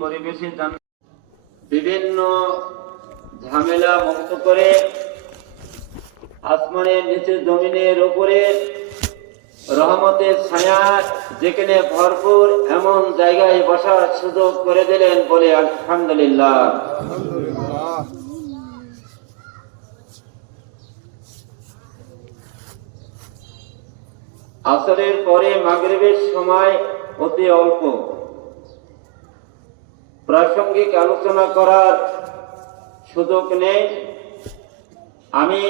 পরিবেশে বিভিন্ন ঝামেলা মুক্ত করে আসমানের নিচে জমিনের উপরে রহমতের ছায়া যেখানে ভরপুর এমন জায়গায় বসার সুযোগ করে দিলেন বলে আলহামদুলিল্লাহ। আসরের পরে মাগরিবের সময় অতি অল্প, প্রাসঙ্গিক আলোচনা করার সুযোগ নেই। আমি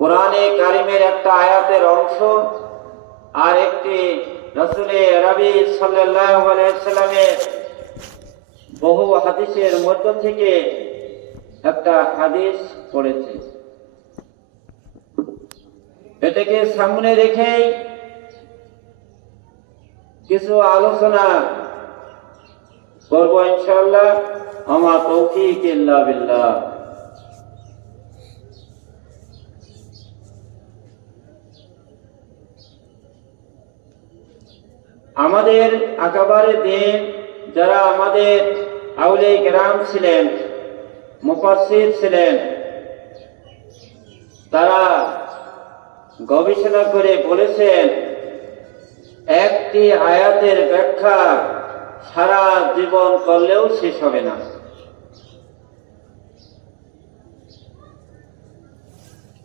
কোরআনে কারিমের একটা আয়াতের অংশ আর একটি রাসূলে আরবি সাল্লাল্লাহু আলাইহি সাল্লামের বহু হাদিসের মধ্য থেকে একটা হাদিস পড়েছি। এটাকে সামনে রেখে কিছু আলোচনা করব ইনশাআল্লাহ। আমার তৌফিক ইল্লা বিল্লাহ। আমাদের আকাবারে দিন যারা আমাদের আউলিয়া কেরাম ছিলেন, মুফাসসির ছিলেন, তারা গবেষণা করে বলেছেন একটি আয়াতের ব্যাখ্যা সারা জীবন করলেও শেষ হবে না।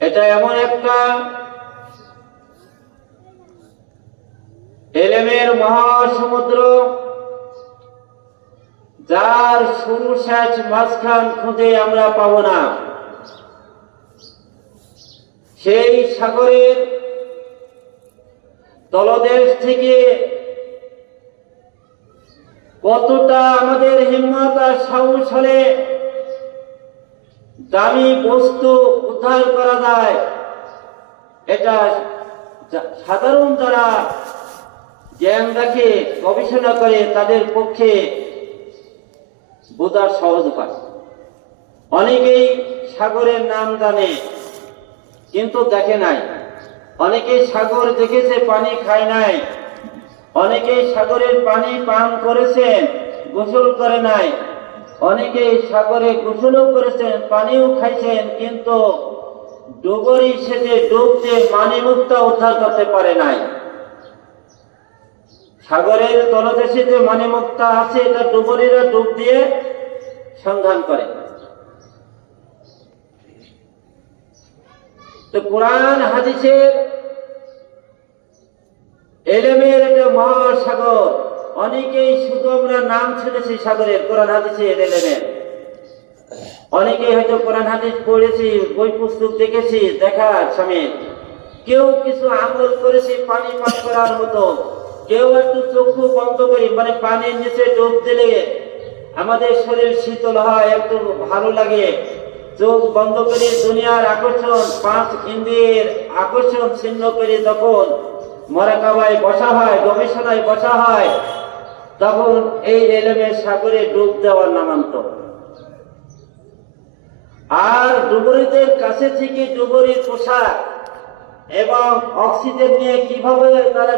এটা এমন একটা ইলমের মহাসমুদ্র, যার শুরু শেষ মাঝখান খুঁজে আমরা পাবো না। সেই সাগরের তলদেশ থেকে কতটা আমাদের হিম্মত আর সাহস হলে দামি বস্তু উদ্ধার করা যায়, এটা সাধারণ যারা জ্ঞান রাখে, গবেষণা করে, তাদের পক্ষে বোঝার সহজ উপায়। অনেকেই সাগরের নাম জানে কিন্তু দেখে নাই, অনেকেই সাগর দেখেছে পানি খায় নাই, অনেকেই সাগরের পানি পান করেছেন গোসল করে নাই, অনেকেই সাগরে গোসলও করেছেন পানিও খাইছেন, কিন্তু ডুবুরি সেজে ডুব দিয়ে মানিমুক্তা উদ্ধার করতে পারে নাই। সাগরের তলদেশে যে মানিমুক্তা আছে এটা ডুবুরিরা ডুব দিয়ে সন্ধান করে। তো কোরআন হাদিসের ইলমের একটা মহাসাগর, অনেকেই শুধু আমরা নাম শুনেছি সাগরের, কোরআন হাদিসের ইলমের। অনেকেই হয়তো কোরআন হাদিস পড়েছি, বই পুস্তক দেখেছি, দেখার সময় কেউ কিছু আমল করেছি পানি পান করার মতো, কেউ একটু চক্ষু বন্ধ করি, মানে পানির নিচে ডুব দিলে আমাদের শরীর শীতল হয়, একটু ভালো লাগে, চোখ বন্ধ করে দুনিয়ার আকর্ষণ, পাঁচ ইন্দ্রিয়ের আকর্ষণ ছিন্ন করে তখন মুরাকাবায় বসা হয়, গবেষণায় বসা হয়, তখন এই ইলমের সাগরে ডুব দেওয়ার নামান্তর। আর ডুবুরিদের কাছে থেকে ডুবুরির পোশাক এবং অক্সিজেন নিয়ে কিভাবে তারা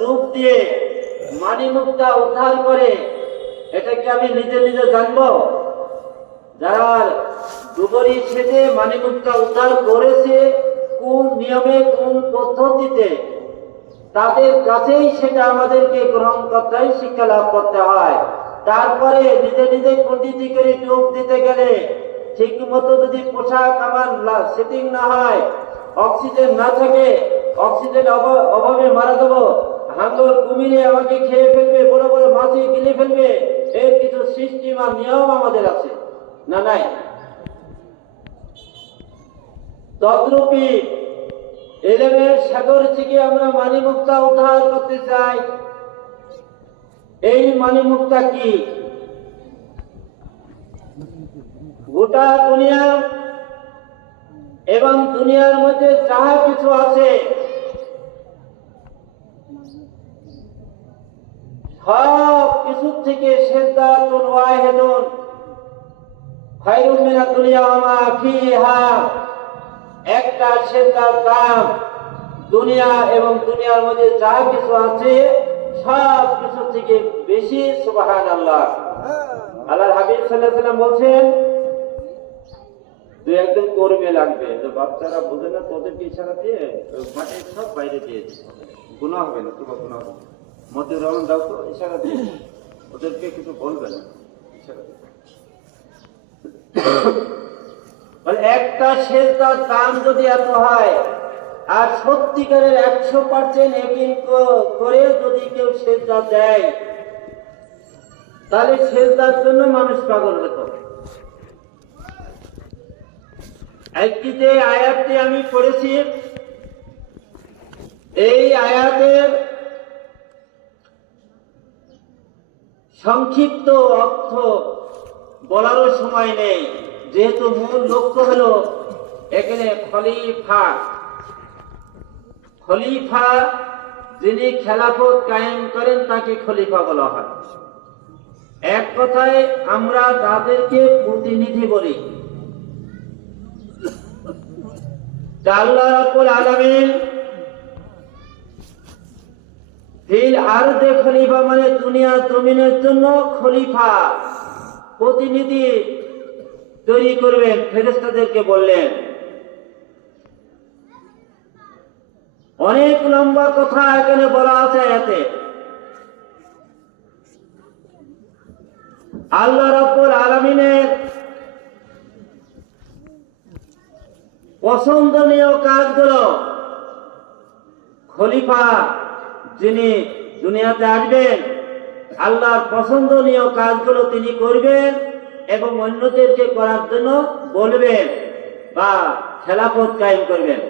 ডুব দিয়ে মানিমুক্তা উদ্ধার করে, এটা কি আমি নিজে নিজে জানবো? যারা ডুবুরি সেজে মানিমুক্তা উদ্ধার করেছে কোন নিয়মে, কোন পদ্ধতিতে, তাদের কাছেই সেটা আমাদেরকে গ্রহণ করতে হয়, শিক্ষা লাভ করতে হয়। তারপরে নিজে নিজে পণ্ডিতি করে ডুব দিতে গেলে ঠিক মতো যদি পোশাক আমার সেটিং না হয়, অক্সিজেন না থাকে, অক্সিজেন অভাবে মারা যাবো, হাঙ্গর কুমিরে আমাকে খেয়ে ফেলবে, বড় বড় মাছি গিলে ফেলবে, এর কিছু সিস্টেম আর নিয়ম আমাদের আছে না? নাই। তদ্রূপী ইলমের সাগর থেকে আমরা মানিমুক্তা উদ্ধার করতে চাই। এই মানিমুক্তা কি? গোটা দুনিয়া এবং দুনিয়ার মধ্যে যাহা কিছু আছে সব কিছু থেকে সিদ্ধাতুন ওয়াহিদুন খায়রুম মিনাদ দুনিয়া ওয়া মা ফিহা, একটা সিদ্ধার দাম দুনিয়া এবং দুনিয়ার মধ্যে যা কিছু আছে সব কিছু থেকে বেশি সুবহানাল্লাহ। আল্লাহর হাবিব সাল্লাল্লাহু আলাইহি ওয়াসাল্লাম বলছেন, দুই একজন কর্মী লাগবে, তো বাচ্চারা বোঝে না, তোদেরকে ইশারা দিয়ে মাঠে সব বাইরে দিয়ে গুনাহ হবে না, তোমার গুনাহ হবে। মতিউর রহমান দাও তো ইশারা দিয়ে, ওদেরকে কিছু বলবে না, ইশারা দিয়ে। একটা সেজদার দাম যদি এত হয়, আর সত্যিকারের 100% ইয়াকিন করে যদি কেউ সেজদা দেয়, তাহলে সেজদার জন্য মানুষ পাগল হতো। একটি যে আয়াতটি আমি পড়েছি, এই আয়াতের সংক্ষিপ্ত অর্থ বলারও সময় নেই, যেহেতু মূল লক্ষ্য হলো এখানে খলিফা যিনি খেলাফত কায়েম করেন তাকে খলিফা বলা হয়। এক কথায় আমরা তাদেরকে প্রতিনিধি বলি। আল্লাহ রাব্বুল আলামিন ফিল আরদে খলিফা মানে দুনিয়া জমিনের জন্য খলিফা, প্রতিনিধি তৈরি করবেন, ফেরেশতাদেরকে বললেন। অনেক লম্বা কথা এখানে বলা আছে এতে। আল্লাহ রাব্বুল আলামিনের পছন্দনীয় কাজগুলো, খলিফা যিনি দুনিয়াতে আসবেন, আল্লাহর পছন্দনীয় কাজগুলো তিনি করবেন এবং অন্যদেরকে করার জন্য বলবেন বা খেলাফত কায়েম করবেন।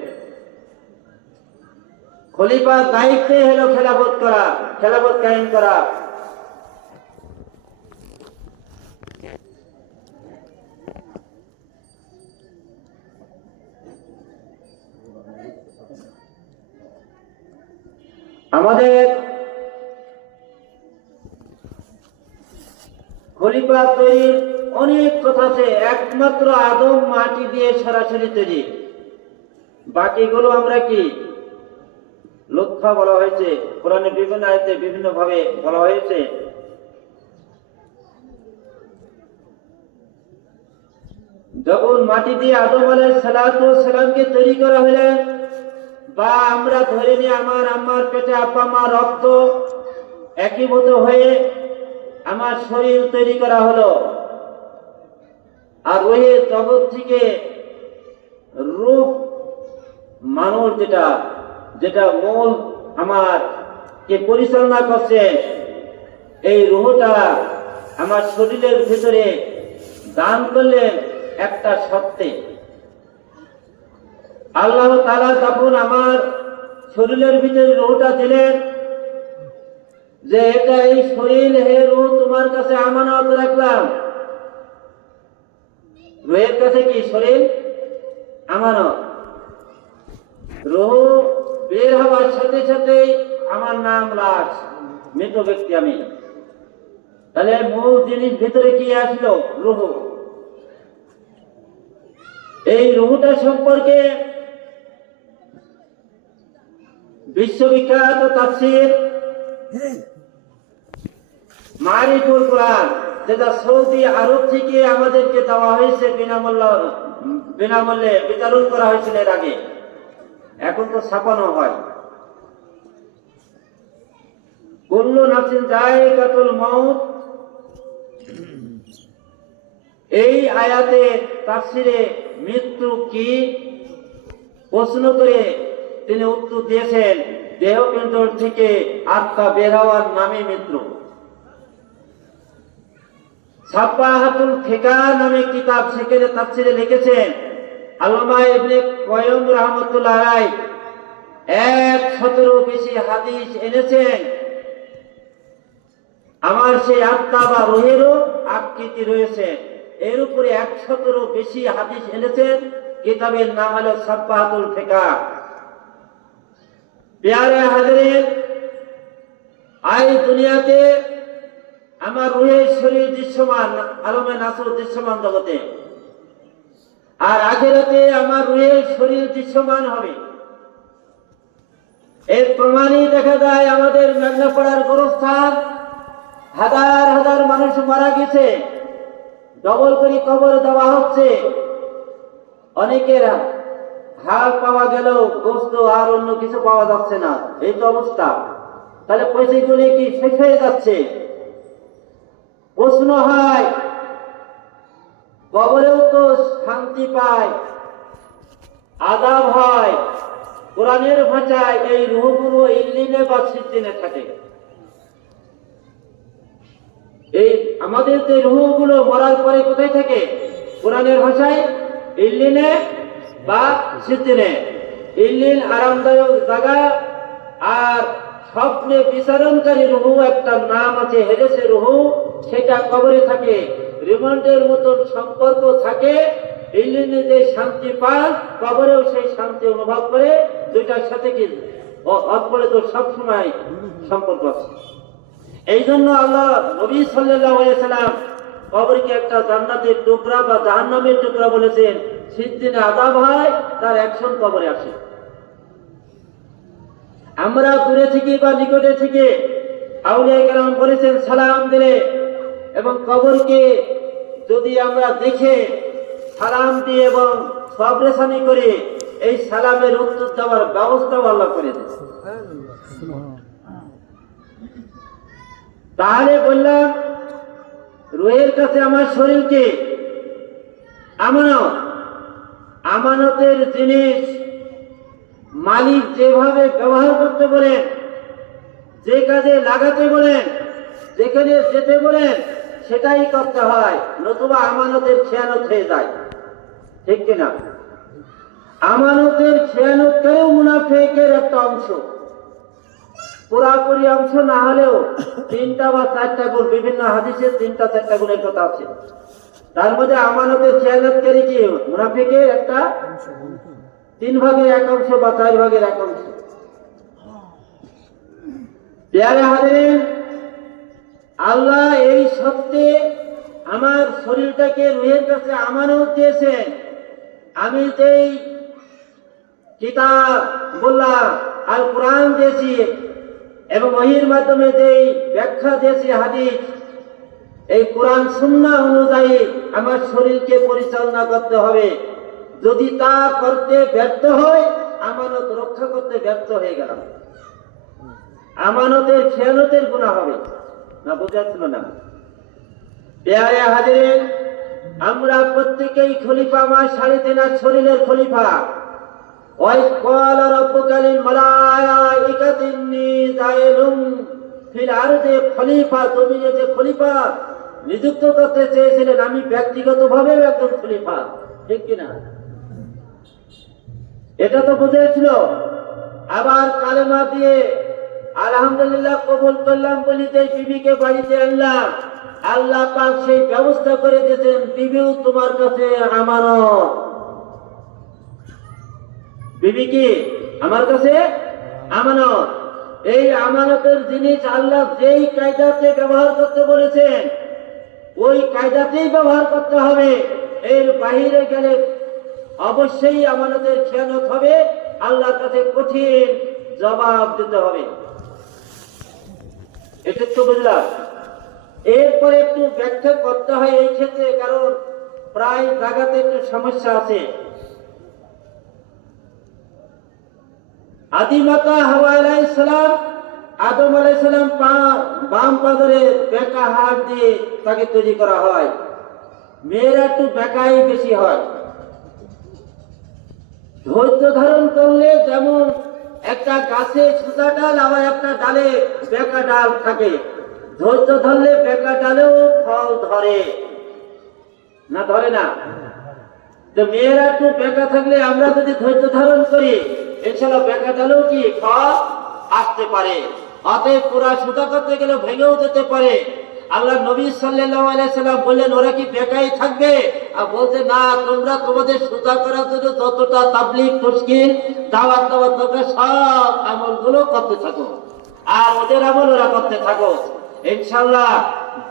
খলিফার দায়িত্বই হলো খেলাফত করা, খেলাফত কায়েম করা। আমাদের খলিফা তৈরির অনেক কথা আছে। একমাত্র আদম মাটি দিয়ে সরাসরি তৈরি, বাকিগুলো আমরা কি লুৎফা বলা হয়েছে, কোরআনে বিভিন্ন আয়াতে বিভিন্ন ভাবে বলা হয়েছে। যখন মাটি দিয়ে আদম আলাইহিস সালামকে তৈরি করা হলেন, বা আমরা ধরে নিই আমার আম্মার পেটে আব্বা মা রক্ত একীভূত হয়ে আমার শরীর তৈরি করা হলো, আর ওই জগৎ থেকে রূহ মানুষ যেটা মূল আমার কে পরিচালনা করছে, এই রূহটা আমার শরীরের ভিতরে দান করলেন একটা সত্যে। আল্লাহ তাআলা যখন আমার শরীরের ভিতরে রূহটা দিলেন, যে এটা এই শরীর হে রূহ তোমার কাছে আমানত রাখলাম। রূহের কাছে কি শরীর আমানত। রূহ বের হওয়ার সাথে সাথেই আমার নাম লাশ, মৃত ব্যক্তি আমি। তাহলে মূল জিনিস ভিতরে কি আসলো? রূহ। এই রূহটা সম্পর্কে বিশ্ববিখ্যাত তাফসীর মারিফুল কোরআন, যেটা সৌদি আরব থেকে আমাদেরকে দেওয়া হয়েছে, বিনামূল্যে বিতরণ করা হয়েছিল এর আগে, এখন তো ছাপানো হয়। কুল্লু নাফসিন যায়কাতুল মাউত, এই আয়াতে তাফসীরে মৃত্যু কি প্রশ্ন করে তিনি উত্তর দিয়েছেন, দেহপিণ্ড থেকে আত্মা বের হওয়ার নামে মৃত্যু। সাফাহাতুল ফিকা নামে কিতাব, সেখানে তাফসীরে লিখেছেন আল্লামা ইবনে কাইয়্যিম রাহমাতুল্লাহ আলাইহি 100-এরও বেশি হাদিস এনেছেন। আমার সেই আত্মা বা রূহেরও আকৃতি রয়েছে, এর উপরে 100-এরও বেশি হাদিস এনেছেন। কিতাবের নাম হলো সাফাহাতুল ফিকা। প্যারে হাজরিন, আজ দুনিয়াতে আমার রূহের শরীর দৃশ্যমান, আলমে নাসুর দৃশ্যমান জগতে, আর আখিরাতে আমার রূহের শরীর দৃশ্যমান হবে। এর প্রমাণই দেখা যায় আমাদের মেঘনাপাড়ার গোরস্থান, হাজার হাজার মানুষ মারা গেছে, ডবল করে কবর দেওয়া হচ্ছে। অনেকের হাড় পাওয়া গেলেও গোস্ত আর অন্য কিছু পাওয়া যাচ্ছে না, এই তো অবস্থা। তাহলে পয়সাগুলি কি শেষ হয়ে যাচ্ছে? প্রশ্ন হয়, কবরেও তো শান্তি পায়, আযাব হয়। কোরআনের ভাষায় এই রূহগুলো ইল্লিনে বা সিদ্দিনে থাকে। এই আমাদের যে রূহগুলো মরার পরে কোথায় থাকে? কোরআনের ভাষায় ইল্লিনে বা সিদ্দিনে। ইল্লিন আরামদায়ক জায়গা, আর স্বপ্নে বিচারণকারী রূহ একটা নাম আছে, হেরেসে রূহ, সেটা কবরে থাকে। রিমান্ডের মতন সম্পর্ক থাকে। ইল্লিনে যে শান্তি পায়, কবরেও সেই শান্তি অনুভব করে। দুইটার সাথে কি অপরে তো সবসময় সম্পর্ক আছে। এই জন্য আল্লাহ নবী সাল্লাল্লাহু আলাইহি সাল্লাম কবরকে একটা জান্নাতের টুকরা বা জাহান্নামের টুকরা বলেছেন। সিদ্দিনে আযাব হয়, তার অ্যাকশন কবরে আসে। আমরা দূরে থেকে বা নিকটে থেকে আউলিয়া কেরাম বলেছেন, সালাম দিলে এবং কবরকে যদি আমরা দেখে সালাম দিয়ে এবং সবরেশানি করে এই সালামের উত্তর দেওয়ার ব্যবস্থাও আল্লাহ করে দেন। তাহলে বললাম, রুহের কাছে আমার শরীরকে আমানত, আমানতের জিনিস মালিক যেভাবে ব্যবহার করতে বলেন, যে কাজে লাগাতে বলেন, যেখানে যেতে বলেন, সেটাই করতে হয়, নতুবা আমানতের খেয়ানত হয়ে যায়। ঠিক কিনা? আমানতের খেয়ানত করেও মুনাফিকের একটা অংশ, পুরাপুরি অংশ না হলেও 3টা বা 4টা গুণ, বিভিন্ন হাদিসে 3টা 4টা গুণের কথা আছে। তার মধ্যে আমানতের খেয়ানতকারী কি মুনাফিকের একটা 3 ভাগের 1 অংশ বা 4 ভাগের 1 অংশ। প্যারে হাজিরিন, আল্লাহ এই সত্যে আমার শরীরটাকে রুহের কাছে আমানত দিয়েছেন। আমি যেই কিতাব বললাম, আল কোরআন দিয়েছি এবং ওহীর মাধ্যমে যেই ব্যাখ্যা দিয়েছি হাদিস, এই কোরআন সুন্নাহ অনুযায়ী আমার শরীরকে পরিচালনা করতে হবে। যদি তা করতে ব্যর্থ হয়, আমানত রক্ষা করতে ব্যর্থ হয়ে গেলাম, আমানতের খেয়ানতের গুনাহ হবে না। বোঝাচ্ছিল না? প্যারে হাজিরিন, আমরা প্রত্যেকেই খলিফা, আমার 3.5 শরীরের খলিফা। ওয়াইজ ক্বালা রাব্বুকা লিল মালাইকাতি ইন্নী জাইলুন ফিল আরদি খলিফা, তুমি যে খলিফা নিযুক্ত করতে চেয়েছিলেন, আমি ব্যক্তিগতভাবে একজন খলিফা। ঠিক কিনা? এটা তো বুঝেছিল। আবার কালেমা দিয়ে আলহামদুলিল্লাহ কবুল করলাম বলি যে বিবিকে বাড়িতে আনলাম, আল্লাহ পাক সেই ব্যবস্থা করে দিয়েছেন, বিবিও তোমার কাছে আমানত। বিবি কি আমার কাছে আমানত। এই আমানতের জিনিস আল্লাহ যেই কায়দাতে ব্যবহার করতে বলেছেন, ওই কায়দাতেই ব্যবহার করতে হবে। এর বাহিরে গেলে অবশ্যই আমানতের খেয়ানত হবে, আল্লাহর কাছে কঠিন জবাব দিতে হবে। এটা তো বুঝলাম। এরপরে একটু ব্যাখ্যা করতে হয় এই ক্ষেত্রে, কারণ প্রায় জায়গাতে একটু সমস্যা আছে। আদিমাতা হাওয়া আলাইহিস সালাম, আদম আলাইহিস সালাম বাম পাদরে বেঁকা হাত দিয়ে তাকে তৈরি করা হয়। মেয়েরা একটু বেঁকাই বেশি হয়। ধৈর্য ধারণ করলে যেমন একটা গাছে সোজা ডাল, আবার একটা ডালে বেঁকা ডাল থাকে, ধৈর্য ধরলে বেঁকা ডালেও ফল ধরে না, ধরে না? তো মেয়েরা একটু বেঁকা থাকলে, আমরা যদি ধৈর্য ধারণ করি, ইনশাআল্লাহ বেঁকা ডালেও কি ফল আসতে পারে। অতএব পুরা সোজা করতে গেলে ভেঙেও যেতে পারে। আল্লাহ নবী সাল্লাল্লাহু আলাইহি সাল্লাম বললেন, ওরা কি বেকাই থাকবে? আর বলতে, না, তোমরা তোমাদের সোজা করার জন্য যতটা তাবলীগ, তাশকিল, দাওয়াত দরকার সব আমলগুলো করতে থাকো, আর ওদের আমল ওরা করতে থাকো। ইনশাআল্লাহ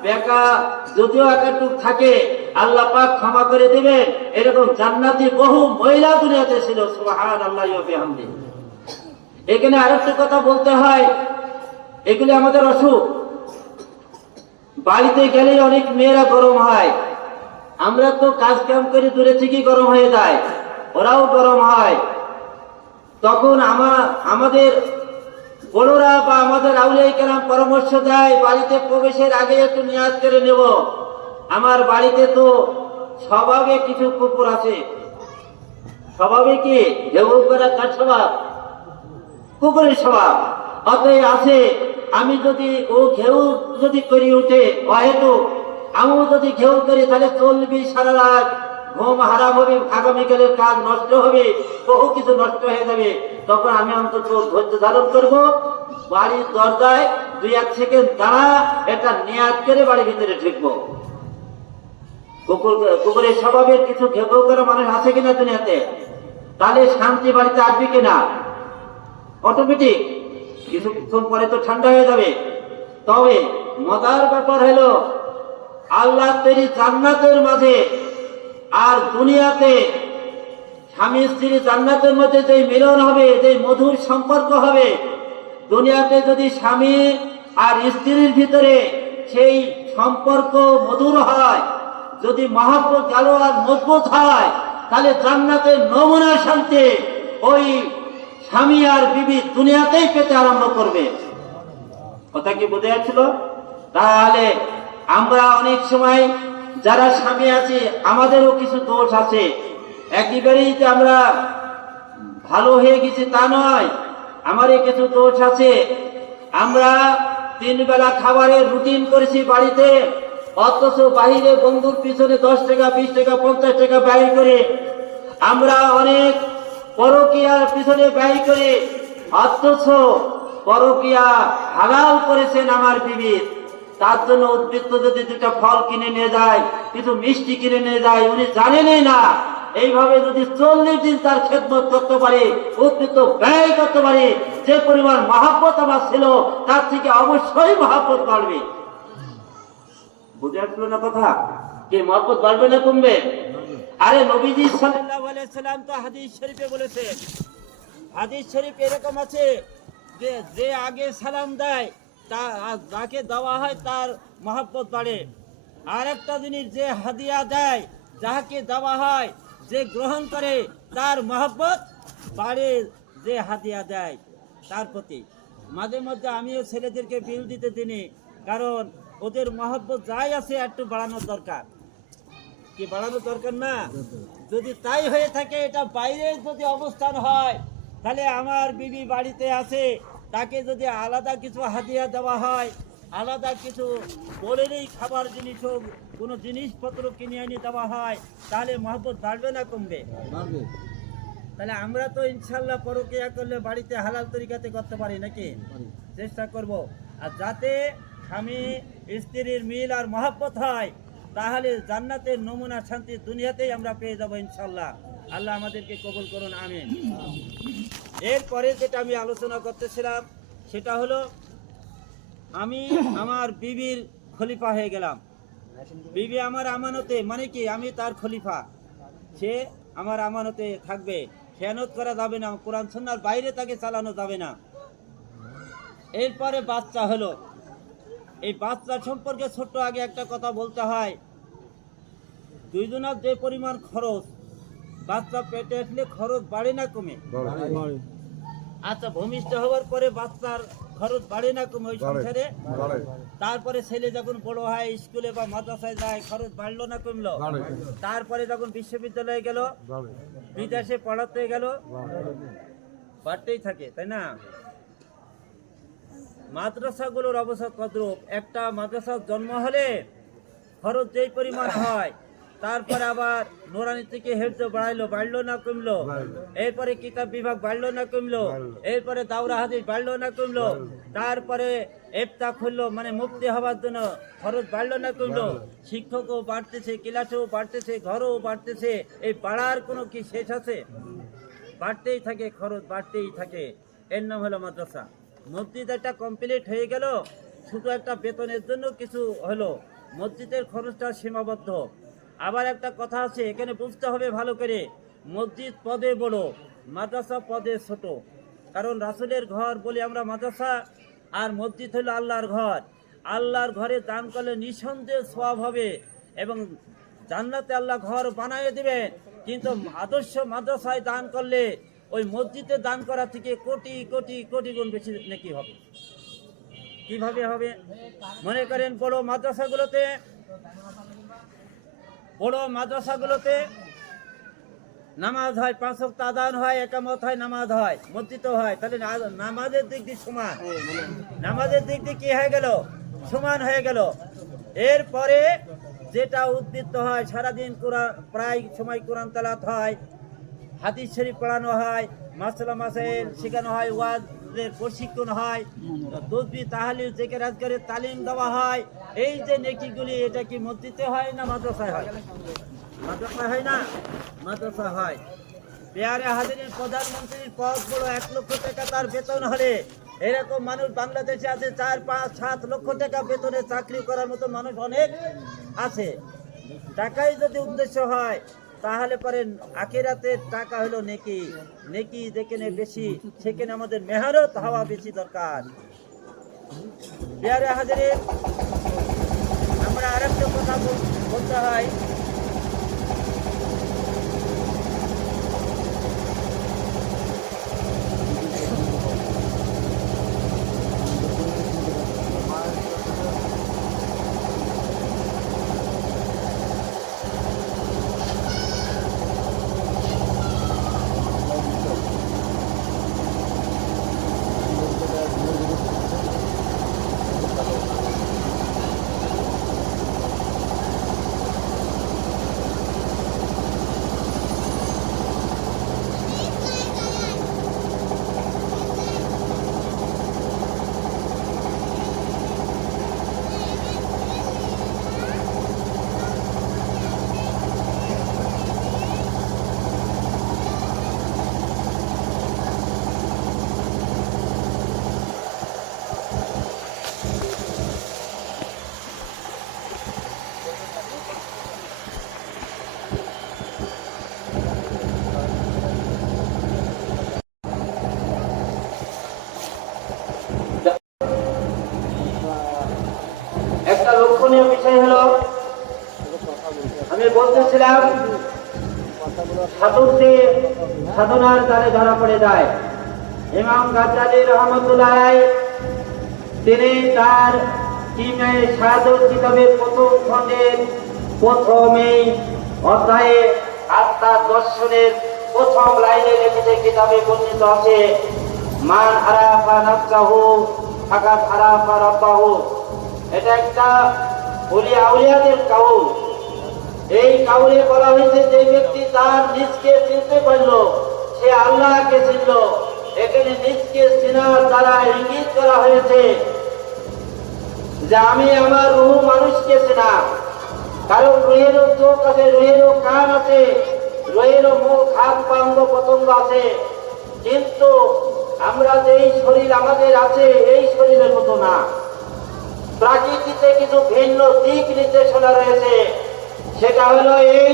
বেকা যদিও একাটুক থাকে, আল্লাহ পাক ক্ষমা করে দিবেন। এরকম জান্নাতি বহু মহিলা দুনিয়াতে ছিল। সুবহানাল্লাহি ওয়া বিহামদিহি। এখানে আরেকটা কথা বলতে হয়, এগুলি আমাদের অসুখ। বাড়িতে গেলে অনেক মেয়েরা গরম হয়, আমরা তো কাজ কাম করে দূরে থেকে গরম হয়ে যায়, ওরাও গরম হয়। তখন আমাদের বড়রা বা আমাদের আউলিয়া কেরাম পরামর্শ দেয়, বাড়িতে প্রবেশের আগে একটু নিয়াজ করে নেব। আমার বাড়িতে তো স্বভাবে কিছু কুকুর আছে। স্বভাবে কি ঘেউ করা কার স্বভাব? কুকুরের স্বভাব। অতএব আছে, আমি যদি ও ঘেউ যদি করে উঠে হয়তো আমিও যদি ঘেউ করি, তাহলে চলবি সারা রাত, ঘুম হারাম হবে, আগামীকালের কাজ নষ্ট হবে, বহু কিছু নষ্ট হয়ে যাবে। তখন আমি অন্তত ধৈর্য ধারণ করব, বাড়ির দরজায় 2-1 সেকেন্ড দাঁড়া, একটা নিয়াত করে বাড়ির ভিতরে ঢুকবো। কুকুরের স্বভাবের কিছু ঘেউ করা মানুষ আছে কিনা দুনিয়াতে? তাহলে শান্তি বাড়িতে আসবে কিনা? অটোমেটিক কিছুক্ষণ পরে তো ঠান্ডা হয়ে যাবে। তবে মজার ব্যাপার হলো, আল্লাহ তৈরি জান্নাতের মাঝে আর দুনিয়াতে স্বামী স্ত্রী জান্নাতের মধ্যে যে মিলন হবে, যে মধুর সম্পর্ক হবে, দুনিয়াতে যদি স্বামী আর স্ত্রীর ভিতরে সেই সম্পর্ক মধুর হয়, যদি মহব্বত গাঢ় আর মজবুত হয়, তাহলে জান্নাতের নমুনা শান্তি ওই স্বামী আর বিবি দুনিয়াতেই পেতে আরম্ভ করবে। কথা কি বোঝা যাচ্ছিল? তাহলে আমরা অনেক সময় যারা স্বামী আছি, আমাদেরও কিছু দোষ আছে। একেবারেই যে আমরা ভালো হয়ে গেছি তা নয়, আমারও কিছু দোষ আছে। আমরা 3 বেলা খাবারের রুটিন করেছি বাড়িতে, অথচ বাহিরে বন্ধুর পিছনে 10 টাকা, 20 টাকা, 50 টাকা ব্যয় করে আমরা অনেক পরকীয়ার পিছনে ব্যয় করে, অথচ পরকীয়া হালাল করেছেন আমার বিবি। তার জন্য উদ্বৃত্ত যদি 2টা ফল কিনে নিয়ে যায়, কিছু মিষ্টি কিনে নিয়ে যায়, উনি জানেনই না। এইভাবে যদি 40 দিন তার খেদমত করতে পারে, উদ্বৃত্ত ব্যয় করতে পারে, যে পরিমাণ মহব্বত আমার ছিল, তার থেকে অবশ্যই মহব্বত বাড়বে। বুঝে আসলো না কথা? কি মহব্বত বাড়বে না কমবে? আরে নবীজি সাল্লাল্লাহু আলাইহি সাল্লাম তো হাদিস শরীফে বলেছেন, হাদিস শরীফ এরকম আছে যে যে আগে সালাম দেয়, যাকে দেওয়া হয় তার মহব্বত বাড়ে। আর একটা জিনিস, যে হাদিয়া দেয়, যাকে দেওয়া হয়, যে গ্রহণ করে, তার মহব্বত বাড়ে যে হাদিয়া দেয় তার প্রতি। মাঝে মধ্যে আমিও ছেলেদেরকে বিল দিতে দিনি, কারণ ওদের মহব্বত যাই আছে একটু বাড়ানোর দরকার। কি বাড়ানোর দরকার না? যদি তাই হয়ে থাকে, এটা বাইরের যদি অবস্থান হয়, তাহলে আমার বিবি বাড়িতে আছে, তাকে যদি আলাদা কিছু হাদিয়া দেওয়া হয়, আলাদা কিছু বলেরই খাবার জিনিস হোক, কোনো জিনিসপত্র কিনে এনে দেওয়া হয়, তাহলে মহব্বত বাড়বে না কমবে? তাহলে আমরা তো ইনশাল্লাহ পরকিয়া করলে বাড়িতে হালাল তরিকাতে করতে পারি নাকি? চেষ্টা করব। আর যাতে স্বামী স্ত্রীর মিল আর মহব্বত হয়, তাহলে জান্নাতের নমুনা শান্তি দুনিয়াতেই আমরা পেয়ে যাবো ইনশাল্লাহ। আল্লাহ আমাদেরকে কবুল করুন, আমিন। এরপরে যেটা আমি আলোচনা করতেছিলাম, সেটা হলো আমি আমার বিবির খলিফা হয়ে গেলাম। বিবি আমার আমানতে, মানে কি আমি তার খলিফা, সে আমার আমানতে থাকবে, খেয়ানত করা যাবে না, কোরআন সুন্নাহর বাইরে তাকে চালানো যাবে না। এরপরে বাচ্চা হলো, এই বাচ্চা সম্পর্কে ছোট্ট আগে একটা কথা বলতে হয়। দুইজনের যে পরিমাণ খরচ, বাচ্চা পেটে আসলে খরচ বাড়ে না কমে? আচ্ছা, ভূমিষ্ঠ হওয়ার পরে বাচ্চার খরচ বাড়ে না কমে ওই সংসারে? তারপরে ছেলে যখন বড় হয়, স্কুলে বা মাদ্রাসায় যায়, খরচ বাড়লো না কমলো? তারপরে যখন বিশ্ববিদ্যালয়ে গেল, বিদেশে পড়াতে গেল, বাড়তেই থাকে, তাই না? মাদ্রাসাগুলোর অবস্থা কদ্রূপ? একটা মাদ্রাসার জন্ম হলে খরচ যেই পরিমাণ হয়, তারপরে আবার নোরানি থেকে হেফজ বাড়াইলো, বাড়লো না কমলো? এরপরে কিতাব বিভাগ বাড়লো না কমলো? এরপরে দাওরা হাদিস বাড়লো না কমলো? তারপরে ইফতা খুললো, মানে মুফতি হওয়ার জন্য খরচ বাড়লো না কমলো? শিক্ষকও বাড়তেছে, ক্লাসেও বাড়তেছে, ঘরও বাড়তেছে। এই বাড়ার কোনো কি শেষ আছে? বাড়তেই থাকে, খরচ বাড়তেই থাকে। এর নাম হলো মাদ্রাসা। মসজিদ একটা কমপ্লিট হয়ে গেল, শুধু একটা বেতনের জন্য কিছু হলো, মসজিদের খরচটা সীমাবদ্ধ। আবার একটা কথা আছে, এখানে বুঝতে হবে ভালো করে, মসজিদ পদে বড়, মাদ্রাসা পদে ছোট। কারণ রাসূলের ঘর বলি আমরা মাদ্রাসা, আর মসজিদ হলো আল্লাহর ঘর। আল্লাহর ঘরে দান করলে নিঃসন্দেহে সওয়াব হবে এবং জান্নাতে আল্লাহ ঘর বানিয়ে দিবেন। কিন্তু আদর্শ মাদ্রাসায় দান করলে ওই মসজিদে দান করা থেকে কোটি কোটি কোটি গুণ বেশি নেকি হবে। কিভাবে হবে? মনে করেন বড় মাদ্রাসাগুলোতে নামাজ হয়, 5 ওয়াক্ত আযান হয়, একামত হয়, নামাজ হয়, মসজিদও হয়, তাহলে নামাজের দিক দিয়ে সমান, নামাজের দিক দিয়ে কি হয়ে গেল? সমান হয়ে গেল। এরপরে যেটা উদ্বৃত্ত হয়, সারাদিন প্রায় সময় কোরআন তেলাওয়াত হয়, হাদিস শরীফ পড়ানো হয়, মাসলা মাসাইল শেখানো হয়, ওয়াজের প্রশিক্ষণ হয়, তাসবিহ তাহলিল জিকির আজকারের তালিম দেওয়া হয়। এই যে নেকিগুলি, এটা কি মসজিদে হয় না মাদ্রাসায় হয়? মাদ্রাসায় হয় না? মাদ্রাসা হয়। পেয়ারে হাজিরের প্রধানমন্ত্রীর পদ বড় 1 লক্ষ টাকা তার বেতন হলে, এরকম মানুষ বাংলাদেশে আছে 4, 5, 7 লক্ষ টাকা বেতনে চাকরি করার মতো মানুষ অনেক আছে। টাকাই যদি উদ্দেশ্য হয়, তাহলে পরে আখিরাতের টাকা হলো নেকি। নেকি যেখানে বেশি, সেখানে আমাদের মেহনত হওয়া বেশি দরকার। পেয়ারে হাজিরের আমরা আরেকটা কথা বলতে হয়, একটা লক্ষণীয় বিষয় হলো, আমি বলতেছিলাম সাধনার দ্বারে ধরা পড়ে যায়। ইমাম গাজ্জালী রহমতুল্লাহ আলাইহি তিনি তার কিমে শাহাদাত কিতাবের প্রথম খণ্ডের প্রথমেই অধ্যায়ে আত্মা দর্শনের প্রথম লাইনে লিখিত কিতাবে বর্ণিত আছে, মান আরাফা নাফসাহু ফাকাদ আরাফা রাব্বাহু। এটা একটা ওলিয়া আউলিয়াদের কাউল। এই কাউলে বলা হয়েছে, যে ব্যক্তি তার নিজকে চিনতে পারল, সে আল্লাহকে চিনল। এখানে নিজকে চিনার দ্বারা ইঙ্গিত করা হয়েছে যে আমি আমার রূহ মানুষকে চিনা। কারণ রুহেরও চোখ আছে, রুহেরও কান আছে, রুহেরও মুখ, হাত, পা, অঙ্গ প্রত্যঙ্গ আছে। কিন্তু আমরা যেই শরীর আমাদের আছে, এই শরীরের মতো না। প্রাকৃতিতে কিছু ভিন্ন দিক নির্দেশনা রয়েছে। সেটা হলো এই,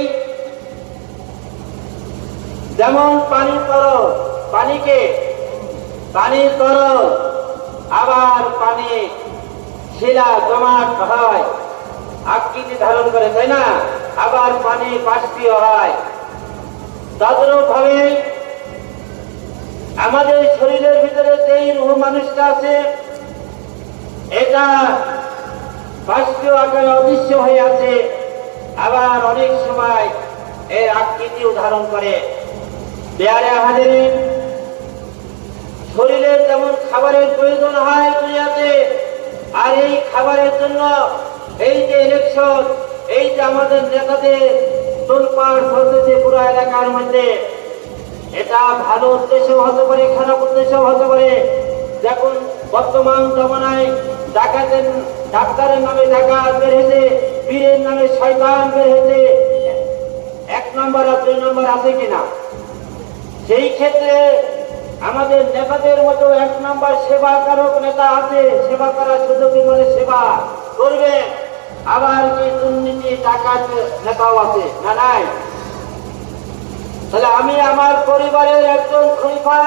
যেমন পানি তরল, পানি তরল, আবার পানি শিলা জমাট হয়, আকৃতি ধারণ করে, তাই না? আবার পানি বাষ্পীয় হয়। তদ্রূপ ভাবে আমাদের শরীরের ভিতরে যেই রূহ মানুষটা আছে, এটা বাষ্পীয় আকারে অদৃশ্য হয়ে আছে, আবার অনেক সময় এর আকৃতিও ধারণ করে। পেয়ারে হাজিরিন, শরীরের যেমন খাবারের প্রয়োজন হয় দুনিয়াতে, আর এই খাবারের জন্য এই যে ইলেকশন, এই যে আমাদের নেতাদের তোলপাড় চলতেছে পুরো এলাকার মধ্যে, এটা ভালো উদ্দেশ্য হতে পারে, খারাপ উদ্দেশ্য হতে পারে। যখন বর্তমান জমানায় ডাক্তারের নামে ডাকাত বের হয়েছে, পীরের নামে শয়তান বের হয়েছে, 1 নম্বর আর 2 নম্বর আছে কিনা? সেই ক্ষেত্রে আমাদের নেতাদের মতো 1 নম্বর সেবাকারক নেতা আছে, সেবা করার সুযোগী মানে সেবা করবে। আবার কি দুর্নীতি ডাকাত নেতাও আছে না? নাই। তাহলে আমি আমার পরিবারের একজন খলিফা,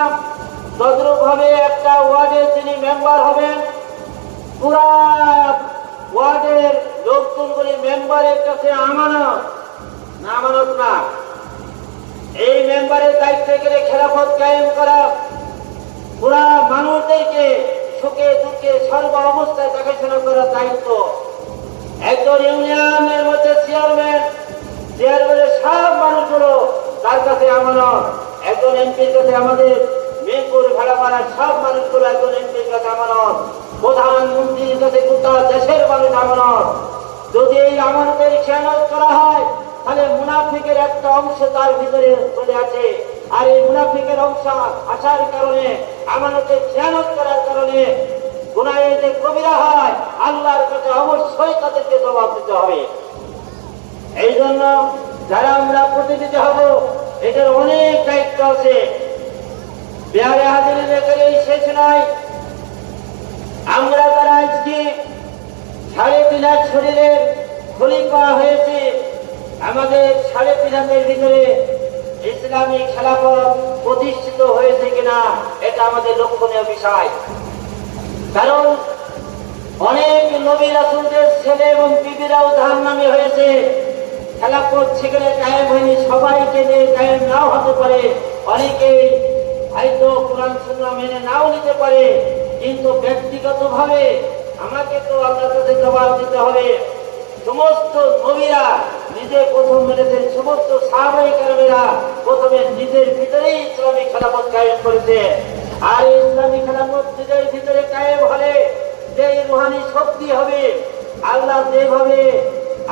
তদ্রূপ ভাবে একটা ওয়ার্ডের যিনি মেম্বার হবেন, পুরা ওয়ার্ডের লোকজনগুলি মেম্বারের কাছে আমানত না, আমানত না। এই মেম্বারের দায়িত্বে গেলে খেলাফত কায়েম করা, পুরা মানুষদেরকে সুখে দুঃখে সর্ব অবস্থায় দেখাশোনা করার দায়িত্ব। একজন ইউনিয়নের মধ্যে চেয়ারম্যানের সব মানুষগুলো তার কাছে আমানত। একজন এমপির কাছে, আমাদের মিরপুর ভাড়াপাড়ার সব মানুষগুলো একজন এমপির কাছে আমানত। প্রধানমন্ত্রীর কাছে গোটা দেশের মানুষ আমানত। যদি এই আমানতের খেয়ানত করা হয়, তাহলে মুনাফিকের একটা অংশ তার ভিতরে চলে আসে। আর এই মুনাফিকের অংশ আসার কারণে, আমানতের খেয়ানত করার কারণে গুনাহে যে কবিরা হয়, আল্লাহর কাছে অবশ্যই তাদেরকে জবাব দিতে হবে। এই জন্য যারা আমরা প্রতিনিধি হব, এটার অনেক দায়িত্ব আছে। বিহারে হাজির এখানেই শেষ নয়। আমরা যারা আজকে 3.5 লাখ শরীরের খলিফা হয়েছে, আমাদের 3.5 লাখের ভিতরে ইসলামী খেলাফত প্রতিষ্ঠিত হয়েছে কিনা, এটা আমাদের লক্ষণীয় বিষয়। কারণ অনেক নবী রাসূলদের ছেলে এবং বিবিরাও জাহান্নামী হয়েছে। খেলাফত সেখানে কায়েম হয়নি, সবাইকে নিয়ে কায়েম নাও হতে পারে। অনেকেই হয়তো কোরআন সুন্নাহ মেনে নাও নিতে পারে, কিন্তু ব্যক্তিগতভাবে আমাকে তো আল্লাহর কাছে জবাব দিতে হবে। সমস্ত নবীরা নিজে প্রথম মেনেছেন, সমস্ত সাহাবায়ে কেরামেরা প্রথমে নিজের ভিতরেই ইসলামী খেলাফত কায়েম করেছে। আর এই ইসলামী খেলাফত নিজের ভিতরে কায়েম হলে যে রুহানি শক্তি হবে, আল্লাহ যেভাবে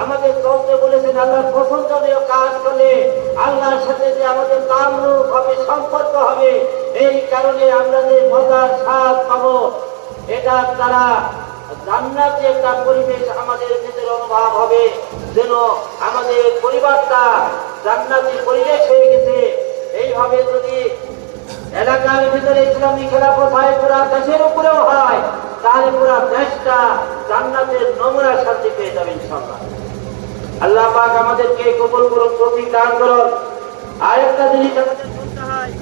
আমাদের চলতে বলেছেন, আল্লাহর পছন্দনীয় কাজ করলে আল্লাহর সাথে যে আমাদের তাল্লুক হবে, সম্পর্ক হবে, এই কারণে আমরা যে মজার স্বাদ পাবো, এটা দ্বারা জান্নাতি একটা পরিবেশ আমাদের ভিতরে অনুভব হবে, যেন আমাদের পরিবারটা জান্নাতি পরিবেশ হয়ে গেছে। এইভাবে যদি এলাকার ভিতরে ইসলামী খেলাফত হয়, পুরা দেশের উপরেও হয়, তাহলে পুরা দেশটা জান্নাতের নমুনা শান্তি পেয়ে যাবে ইনশাআল্লাহ। আল্লাহ পাক আমাদেরকে কবুল করুন, তৌফিক দান করুন। আরেকটা জিনিস আমাদের শুনতে হয়,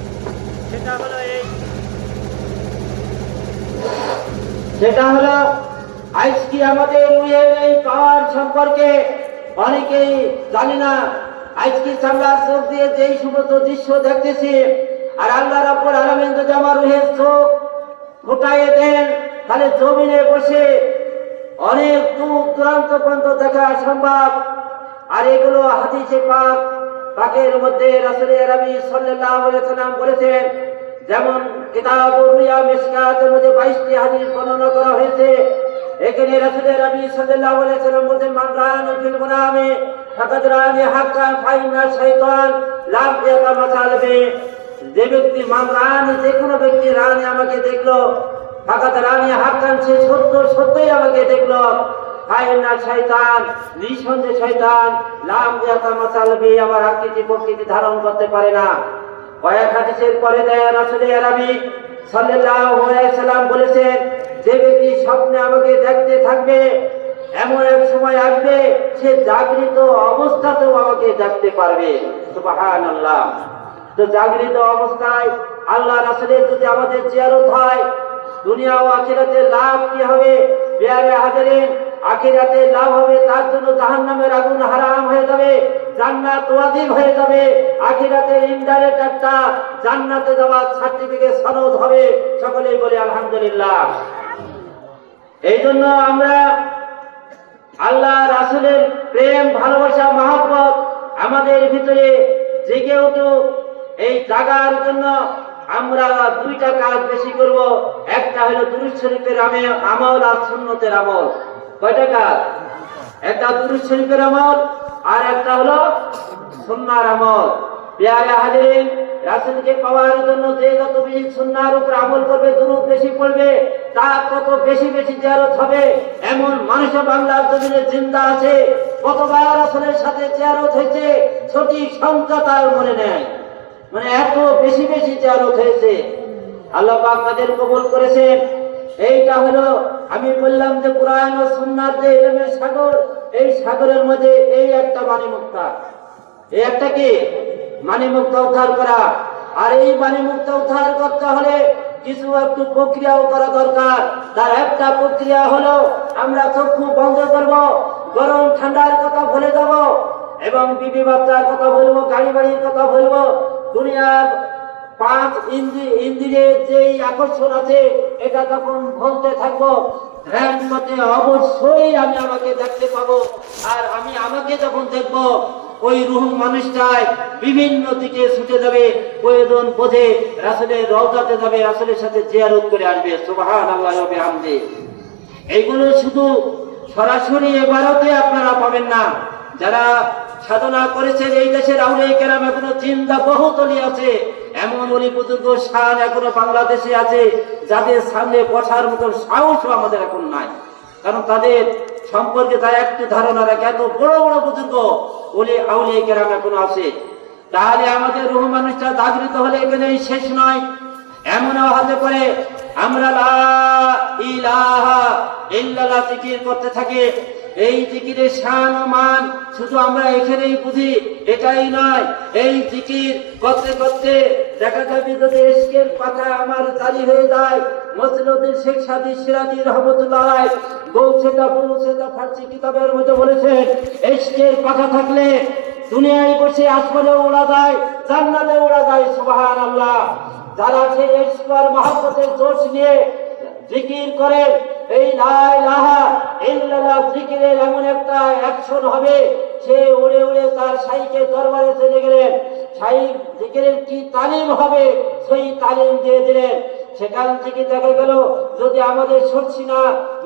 সেটা হলো আজকে আমাদের রুহের এই পাওয়ার সম্পর্কে অনেকেই জানি না। আজকে আমরা চোখ দিয়ে যেই সমস্ত দৃশ্য দেখতেছি, আর আল্লাহ রাব্বুল আলামিন যদি আমার রুহের চোখ ফুটাইয়ে দেন, তাহলে জমিনে বসে অনেক দূর দূরান্ত পর্যন্ত দেখা সম্ভব। আর এগুলো হাদিসে পাকের মধ্যে রাসূল আরবি সাল্লাল্লাহু আলাইহি ওয়াসাল্লাম বলেছেন। যেমন কিতাবুর রুয়া মিশকাতের মধ্যে 22টি হাদিস বর্ণনা করা হয়েছে। এখানে রাসূল আরবি সাল্লাল্লাহু আলাইহি ওয়াসাল্লাম বলেছেন, মান রাআনি ফিল মুনামি ফাকাদ রাআনি হাক্কান ফাইন্না শাইতান লাম ইয়াতামাসালবি। যে ব্যক্তি মান রাআনি, যে কোনো ব্যক্তি রাআনি আমাকে দেখলো, ফাকাদ রাআনি হাক্কান, সে সত্যই আমাকে দেখলো, ফাইন্না শাইতান, নিঃসন্দেহে শয়তান লাম ইয়াতামাসালবি, আমার আকৃতি প্রকৃতি ধারণ করতে পারে না। কয়েক হাদিসের পরে দেয় রাসূল আরবি সাল্লাল্লাহু আলাইহি ওয়াসাল্লাম বলেছেন, যে ব্যক্তি স্বপ্নে আমাকে দেখতে থাকবে, এমন এক সময় আসবে সে জাগরিত অবস্থাতেও আমাকে দেখতে পারবে। সুবহানাল্লাহ। তো জাগরিত অবস্থায় আল্লাহ রাসূলের যদি আমাদের জিয়ারত হয়, দুনিয়া ও আখিরাতে লাভ কি হবে? বিয়ারে হাজিরিন, আখিরাতে লাভ হবে, তার জন্য জাহান্নামের আগুন হারাম হয়ে যাবে, জান্নাত ওয়াজিব হয়ে যাবে। আখিরাতের ইনডাইরেক্ট একটা জান্নাতে যাওয়ার সার্টিফিকেট সনদ হবে। সকলেই বলে আলহামদুলিল্লাহ। এই জন্য আমরা আল্লাহ রাসূলের প্রেম, ভালোবাসা, মহব্বত আমাদের ভিতরে জেগে উঠুক। এই জাগার জন্য আমরা 2টা কাজ বেশি করব। একটা হলো দুরূদ শরীফের আমল আর সুন্নতের আমল। কয়টা কাজ? একটা দুরূদ শরীফের আমল, আর একটা হলো সুন্নাহর আমল। প্রিয় হাজিরিন, রাসূলকে পাওয়ার জন্য যে যত বেশি সুন্নাহর উপর আমল করবে, দুরূদ বেশি পড়বে, তার তত বেশি বেশি জিয়ারত হবে। এমন মানুষ বাংলার জমিনে জিন্দা আছে, কতবার রাসূলের সাথে জিয়ারত হয়েছে সঠিক সংখ্যা তার মনে নেই, মানে এত বেশি বেশি জিয়ারত হয়েছে। আল্লাহ পাক তাদের কবুল করেছেন। এইটা হলো আমি বললাম যে কোরআন ও সুন্নাহর যে ইলমের সাগর, এই সাগরের মধ্যে এই একটা মানিমুক্তা, এই একটা কি মানিমুক্তা উদ্ধার করা। আর এই মানিমুক্তা উদ্ধার করতে হলে কিছু একটু প্রক্রিয়াও করা দরকার। তার একটা প্রক্রিয়া হলো আমরা চক্ষু বন্ধ করব, গরম ঠান্ডার কথা ভুলে যাব এবং বিবি বাচ্চার কথা বলবো, গাড়ি বাড়ির কথা বলবো। দুনিয়ার 5 ইন্দ্রিয়ের যেই আকর্ষণ আছে এটা যখন বলতে থাকবো, ধ্যান মতে অবশ্যই আমি আমাকে দেখতে পাবো। আর আমি আমাকে যখন দেখবো, ওই রুহ মানুষটাই বিভিন্ন দিকে ছুটে যাবে, প্রয়োজন বোঝে রাসূলের রওজাতে যাবে, রাসূলের সাথে জিয়ারত করে আসবে। সুবহানাল্লাহি ওয়া বিহামদিহি। এইগুলো শুধু সরাসরি ইবাদতে আপনারা পাবেন না। যারা সাধনা করেছেন এই দেশের আউলিয়া কেরাম এখনো জিন্দা বহুত ওলি আছে, এমন ওলি বুজুর্গ শান এখনো বাংলাদেশে আছে যাদের সামনে বসার মতো সাহসও আমাদের এখন নাই। কারণ তাদের সম্পর্কে তারা একটু ধারণা রাখে, এত বড় বড় বুজুর্গ ওলি আউলিয়া কেরাম এখনো আছে। তাহলে আমাদের রুহ মানুষটা জাগৃত হলে এখানেই শেষ নয়। এমনও হতে পারে আমরা লা ইলাহা ইল্লাল্লাহ জিকির করতে থাকি, এই জিকিরের শান ও মান শুধু আমরা এখানেই বুঝি এটাই নয়। এই জিকির করতে করতে দেখা যাবে যদি ইশকের পাতা আমার জারি হয়ে যায়। মসনদে শেখ সাদি সিরাজি রহমতুল্লাহ গৌসেদা ফার্সি কিতাবের মধ্যে বলেছেন, ইশকের পাতা থাকলে দুনিয়ায় বসে আসমানে ওড়া যায়, জান্নাতে ওড়া যায়। সুবহানাল্লাহ। যারা সেই ইশক আর মহব্বতের জোশ নিয়ে জিকির করেন, এই লা ইলাহা ইল্লাল্লাহ জিকিরের এমন একটা অ্যাকশন হবে, সে উড়ে উড়ে তার শাইখের দরবারে চলে গেলেন, শাইখ জিকিরের কি তালিম হবে সেই তালিম দিয়ে দিলেন। সেখান থেকে দেখা গেল যদি আমাদের সরছি না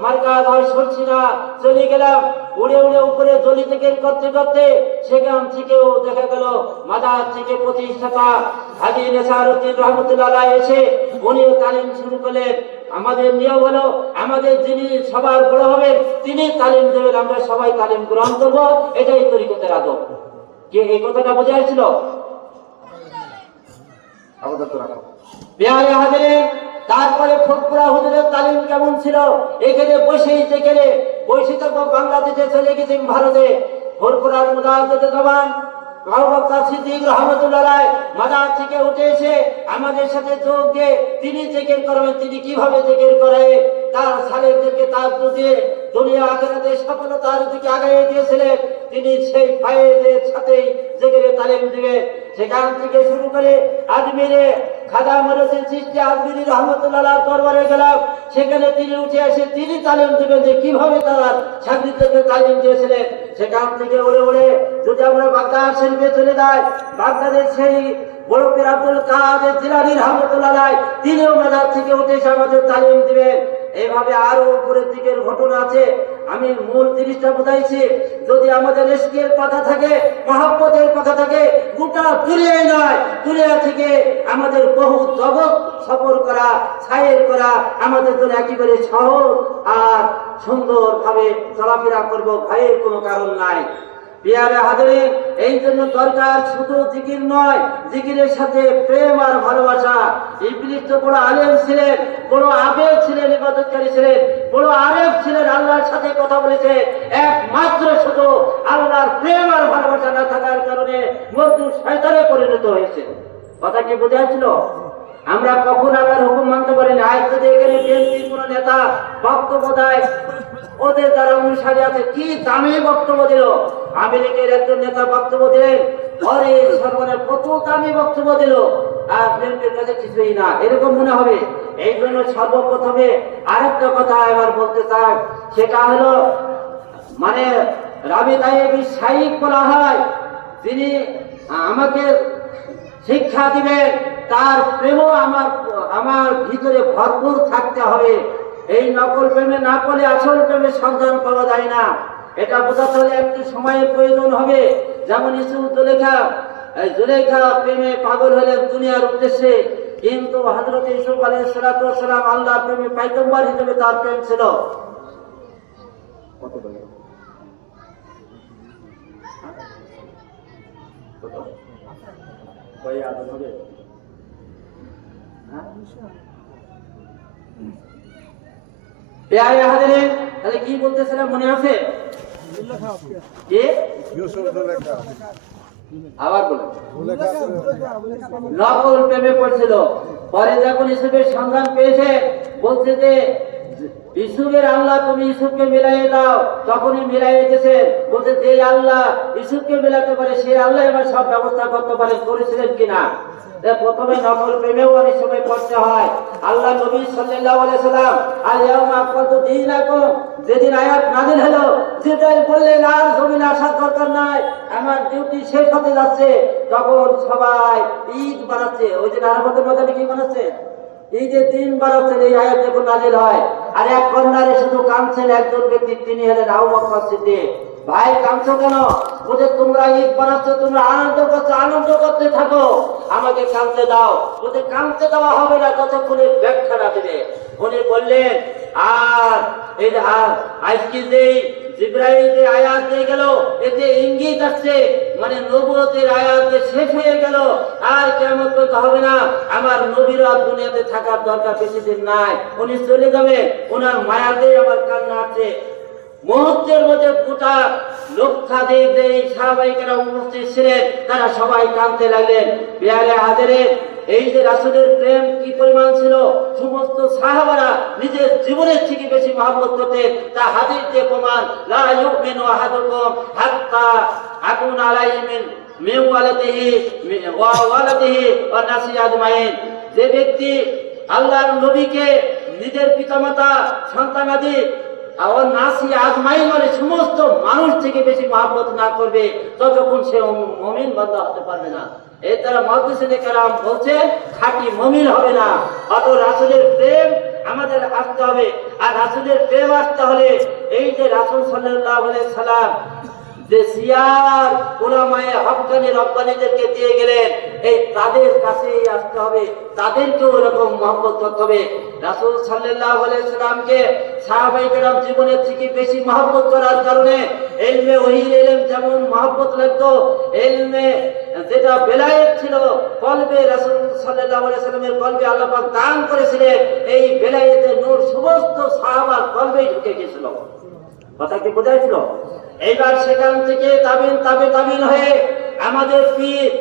মার্কাজ হয়, সরছি না চলে গেলাম উড়ে উড়ে উপরে জলি থেকে করতে করতে, সেখান থেকেও দেখা গেল মাদার থেকে প্রতিষ্ঠাতা হাজী নেসারউদ্দিন রহমতুল্লাহ এসে উনিও তালিম শুরু করলেন। আমাদের নিয়ম হলো আমাদের যিনি সবার বড় হবেন তিনি তালিম দেবেন, আমরা সবাই তালিম গ্রহণ করব, এটাই তরিকতের আদব। কে এই কথাটা বোঝাইছিল? বিহারে হাজিরিন, তারপরে ফুরফুরা হুজুরের তালিম কেমন ছিল? এখানে বসে থাকবো, বাংলাদেশে চলে গেছি ভারতে। ফুরফুরার মুজাহিদ জবান আবু বকর সিদ্দিক রাহমাতুল্লাহ আলাইহি মাদার থেকে উঠে এসে আমাদের সাথে যোগ দিয়ে তিনি জিকির করবেন। তিনি কিভাবে জিকির করে তার সালেকদেরকে তার দিয়ে দুনিয়া আখিরাতে সফলতার দিকে আগাইয়ে দিয়েছিলেন। তিনি সেই ফায়েজের সাথে জিকিরের তালিম দিবেন। সেখান থেকে শুরু করে আজমিরে খাজা মঈনুদ্দিন চিশতি আজমিরি রহমতুল্লাহ আলাইহির দরবারে গেলাম, সেখানে তিনি উঠে এসে তিনি তালিম দিবেন যে কিভাবে তার ছাত্রীদেরকে তালিম দিয়েছিলেন। সেখান থেকে উড়ে উড়ে যদি আমরা বাগদাদ শরীফে চলে যাই, বাগদাদের সেই বড় পীর আব্দুল কাদের জিলানী রহমতুল্লাহ আলাইহি তিনিও মাদার থেকে উঠে এসে আমাদের তালিম দিবেন। এইভাবে আরো উপরের দিকের ঘটনা আছে। আমি মূল জিনিসটা বোঝাইছি, যদি আমাদের ইশকের কথা থাকে, মহব্বতের কথা থাকে, গোটা দুনিয়ায় নয়, দুনিয়া থেকে আমাদের বহু জগৎ সফর করা, সায়ের করা আমাদের জন্য একেবারে সহজ আর সুন্দরভাবে চলাফেরা করবো, ভয়ের কোনো কারণ নাই। বিহারে হাজিরিন, এই জন্য দরকার শুধু জিকির নয়, জিকিরের সাথে প্রেম আর ভালোবাসা। ইবলিস তো বড় আলেম ছিলেন, বড় আবেদ ছিলেন, ইবাদতকারী ছিলেন, বড় আরেফ ছিলেন, আল্লাহর সাথে কথা বলেছে। একমাত্র শুধু আল্লাহর প্রেম আর ভালোবাসা না থাকার কারণে মজদুর শয়তানে পরিণত হয়েছে। কথা কি বোঝাচ্ছিল? আমরা কখন আল্লাহর হুকুম মানতে পারি না। আজ যদি এখানে বিএনপির কোন নেতা বক্তব্য দেয়, ওদের দ্বারা অনুসারী আছে, কি দামি বক্তব্য দিল। আওয়ামী লীগের একজন নেতা বক্তব্য দিলেন, অরে সর্বনে কত দামি বক্তব্য দিল, আর বিএনপির কাছে কিছুই না, এরকম মনে হবে। এই জন্য সর্বপ্রথমে আরেকটা কথা এবার বলতে চাই, সেটা হলো মানে রাবি তাইয়েবি শাইখ বলা হয়, যিনি আমাকে শিক্ষা দিবেন, তার প্রেমও আমার ভিতরে ভরপুর থাকতে হবে। এই নকল প্রেমে না পড়লে আসল প্রেমের সন্ধান পাওয়া যায় না। এটা বোঝাতে হলে একটু সময়ের প্রয়োজন হবে। যেমন ইউসুফ জুলেখা প্রেমে পাগল হলেন দুনিয়ার উদ্দেশ্যে, কিন্তু হযরত ইউসুফ আলাইহিস সালাম আল্লাহর প্রেমে পয়গম্বর হিসেবে তার প্রেম ছিল। তাহলে কি বলতেছিলাম মনে আছে? আবার বলুন, নকল প্রেমে পড়ছিল। পরে যখন ইউসুফের সন্ধান পেয়েছে, বলছে যে ইউসুফের আল্লাহ তুমি ইউসুফকে মিলাইয়ে দাও। তখনই মিলাইয়ে দিয়েছে। বলছে যে আল্লাহ ইউসুফকে মিলাতে পারে সেই আল্লাহ এবার সব ব্যবস্থা করতে পারে, করেছিলেন কিনা। প্রথমে নকল প্রেমেও অনেক সময় পড়তে হয়। আল্লাহ নবী সাল্লাল্লাহু আলাইহি সাল্লাম আল ইয়াউমা আকমালতু দীনাকুম, যেদিন আয়াত নাযিল হলো, জিবরাইল বললেন আর জমিনে আসার দরকার নাই, আমার ডিউটি শেষ হতে যাচ্ছে। তখন সবাই ঈদ বানাচ্ছে। ওই যে আরবদের মধ্যে কি বানাচ্ছে, এই যে দিন বানাচ্ছেন, এই আয়াত যখন নাযিল হয়। আর এক কন্যারে শুধু কাঁদছেন একজন ব্যক্তি, তিনি হলেন আবু বকর সিদ্দিক। ভাই কাঁদছো কেন? বলে তোমরা ঈদ বানাচ্ছ, তোমরা আনন্দ করছো, আনন্দ করতে থাকো, আমাকে কাঁদতে দাও। বলে কাঁদতে দেওয়া হবে না যতক্ষণে ব্যাখ্যা না দেবে। উনি বললেন আর এই যে আজকে যে জিবরাইল যে আয়াত দিয়ে গেল, এতে ইঙ্গিত আসছে মানে নবুয়তের আয়াত শেষ হয়ে গেল, আর কিয়ামত করতে হবে না, আমার নবীরা দুনিয়াতে থাকার দরকার বেশি দিন নাই, উনি চলে যাবেন, ওনার মায়াতেই আমার কান্না আছে। মুহূর্তের মধ্যে গোটা লক্ষাধিক যে সাহাবাইকেরা উপস্থিত ছিলেন, তারা সবাই কাঁদতে লাগলেন। বিহারে হাজারের এই যে রাসূলের প্রেম কি পরিমাণ ছিল, সমস্ত সাহাবারা নিজের জীবনের থেকে বেশি মহব্বত করতেন। তা হাদিস দিয়ে প্রমাণ, লা ইউমিনু আহাদুকুম হাত্তা আকুনা আলাইহি মিন ওয়ালাদিহি ওয়া ওয়ালাদিহি ওয়া নাসি আজমাইন। যে ব্যক্তি আল্লাহর নবীকে নিজের পিতামাতা সন্তানাদি আর নাসি আজমাইন মানে সমস্ত মানুষ থেকে বেশি মহব্বত না করবে, ততক্ষণ সে মুমিন বান্দা হতে পারবে না। এই তারা মুহাদ্দিসিনে কেরাম বলছে খাঁটি মুমিন হবে না। অত রাসূলের প্রেম আমাদের আসতে হবে। আর রাসূলের প্রেম আসতে হলে এই যে রাসূল সাল্লাল্লাহু আলাইহি সাল্লাম যে সিয়ার উলামায়ে হক্কানি রব্বানীদেরকে দিয়ে গেলেন, এই তাদের কাছেই আসতে হবে, তাদেরকেও এরকম মহব্বত করতে হবে। রাসূল সাল্লাল্লাহু আলাইহি সাল্লামকে সাহাবায়ে কেরাম জীবনের থেকে বেশি মহব্বত করার কারণে ইলমে ওহীর ইলম যেমন মহব্বত লাগতো, ইলমে যেটা বেলায়েত ছিল কলবে রাসূল সাল্লাল্লাহু আলাইহি সাল্লামের কলবে আল্লাহ পাক দান করেছিলেন, এই বেলায়েতের নূর সমস্ত সাহাবার কলবেই ঢুকে গিয়েছিল। কথা কি বোঝাইছিল? এইবার সেখান থেকে তাবিন হয়ে আমাদের পীর